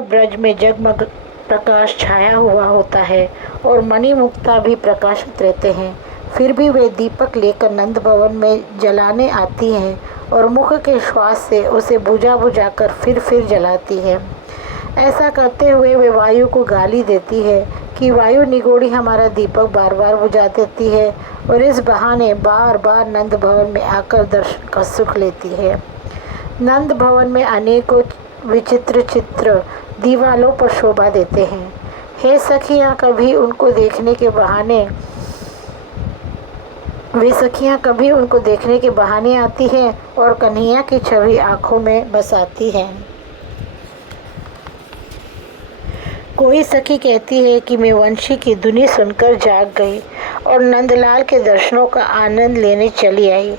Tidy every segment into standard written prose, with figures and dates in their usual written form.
ब्रज में जगमग प्रकाश छाया हुआ होता है और मणिमुक्ता भी प्रकाशित रहते हैं। फिर भी वे दीपक लेकर नंद भवन में जलाने आती हैं और मुख के श्वास से उसे बुझा बुझाकर फिर जलाती है। ऐसा करते हुए वे वायु को गाली देती है कि वायु निगोड़ी हमारा दीपक बार बार बुझा देती है और इस बहाने बार बार नंद भवन में आकर दर्शन का सुख लेती है। नंद भवन में अनेकों विचित्र चित्र दीवालों पर शोभा देते हैं। हे सखियाँ, कभी उनको देखने के बहाने आती हैं और कन्हैया की छवि आंखों में बसाती हैं। कोई सखी कहती है कि मैं वंशी की धुनी सुनकर जाग गई और नंदलाल के दर्शनों का आनंद लेने चली आई।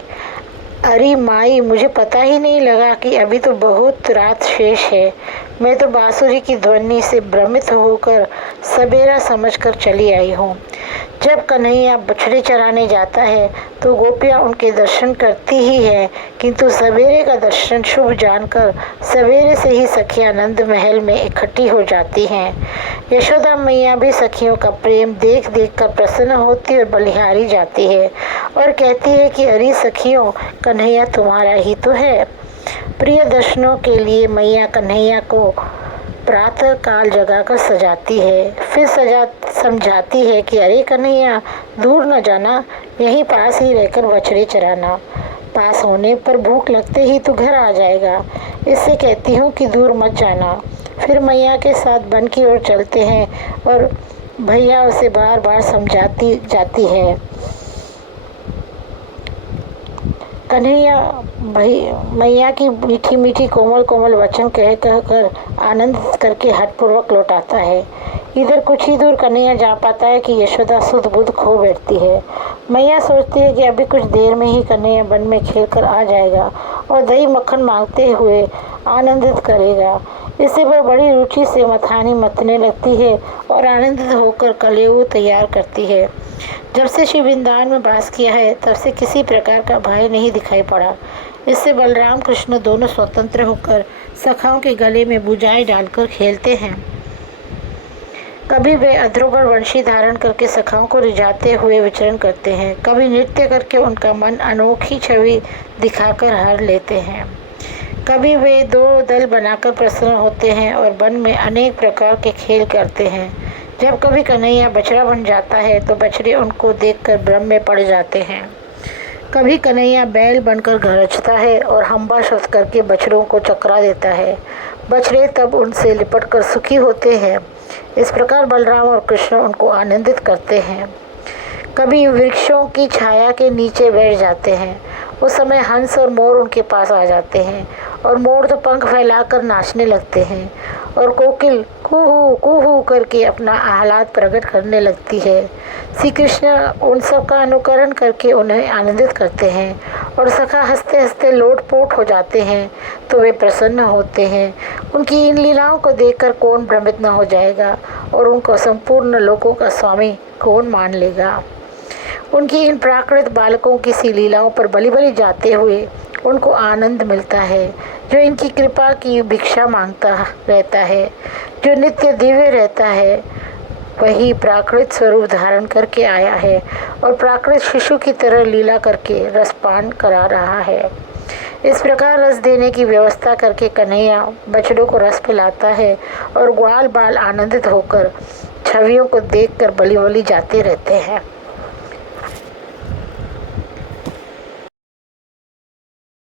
अरे माई, मुझे पता ही नहीं लगा कि अभी तो बहुत रात शेष है। मैं तो बांसुरी की ध्वनि से भ्रमित होकर सवेरा समझकर चली आई हूँ। जब कन्हैया बछड़े चराने जाता है तो गोपियाँ उनके दर्शन करती ही है, किंतु सवेरे का दर्शन शुभ जानकर सवेरे से ही सखियाँ नंद महल में इकट्ठी हो जाती हैं। यशोदा मैया भी सखियों का प्रेम देख देख कर प्रसन्न होती और बलिहारी जाती है और कहती है कि अरे सखियों, कन्हैया तुम्हारा ही तो है। प्रिय दर्शनों के लिए मैया कन्हैया को प्रातः काल जगाकर सजाती है, फिर समझाती है कि अरे कन्हैया, दूर न जाना, यहीं पास ही रहकर बछड़े चराना। पास होने पर भूख लगते ही तो घर आ जाएगा, इससे कहती हूँ कि दूर मत जाना। फिर मैया के साथ वन की ओर चलते हैं और भैया उसे बार बार समझाती जाती है। कन्हैया मैया की मीठी मीठी कोमल कोमल वचन कह कर आनंद करके हठपूर्वक लौटाता है। इधर कुछ ही दूर कन्हैया जा पाता है कि यशोदा सुध बुध खो बैठती है। मैया सोचती है कि अभी कुछ देर में ही कन्हैया वन में खेल कर आ जाएगा और दही मक्खन मांगते हुए आनंदित करेगा। इससे वह बड़ी रुचि से मथानी मतने लगती है और आनंदित होकर कलेऊ तैयार करती है। जब से श्री वृंदावन में वास किया है तब से किसी प्रकार का भय नहीं दिखाई पड़ा। इससे बलराम कृष्ण दोनों स्वतंत्र होकर सखाओं के गले में बुझाई डालकर खेलते हैं। कभी वे अधरोबर वंशी धारण करके सखाओं को रिझाते हुए विचरण करते हैं, कभी नृत्य करके उनका मन अनोखी छवि दिखाकर हर लेते हैं। कभी वे दो दल बनाकर प्रसन्न होते हैं और वन में अनेक प्रकार के खेल करते हैं। जब कभी कन्हैया बछड़ा बन जाता है तो बछड़े उनको देखकर भ्रम में पड़ जाते हैं। कभी कन्हैया बैल बनकर गरजता है और हम्बा शब्द करके बछड़ों को चकरा देता है। बछड़े तब उनसे लिपटकर सुखी होते हैं। इस प्रकार बलराम और कृष्ण उनको आनंदित करते हैं। कभी वृक्षों की छाया के नीचे बैठ जाते हैं। उस समय हंस और मोर उनके पास आ जाते हैं और मोर तो पंख फैलाकर नाचने लगते हैं और कोकिल कुहू कुहू करके अपना आह्लाद प्रकट करने लगती है। श्री कृष्ण उन सब का अनुकरण करके उन्हें आनंदित करते हैं और सखा हंसते हंसते लोटपोट हो जाते हैं तो वे प्रसन्न होते हैं। उनकी इन लीलाओं को देखकर कौन भ्रमित न हो जाएगा और उनको संपूर्ण लोकों का स्वामी कौन मान लेगा। उनकी इन प्राकृत बालकों की सी लीलाओं पर बलि बलि जाते हुए उनको आनंद मिलता है। जो इनकी कृपा की भिक्षा मांगता रहता है, जो नित्य दिव्य रहता है, वही प्राकृत स्वरूप धारण करके आया है और प्राकृत शिशु की तरह लीला करके रसपान करा रहा है। इस प्रकार रस देने की व्यवस्था करके कन्हैया बछड़ों को रस पिलाता है और ग्वाल बाल आनंदित होकर छवियों को देखकर बलि बलि जाते रहते हैं।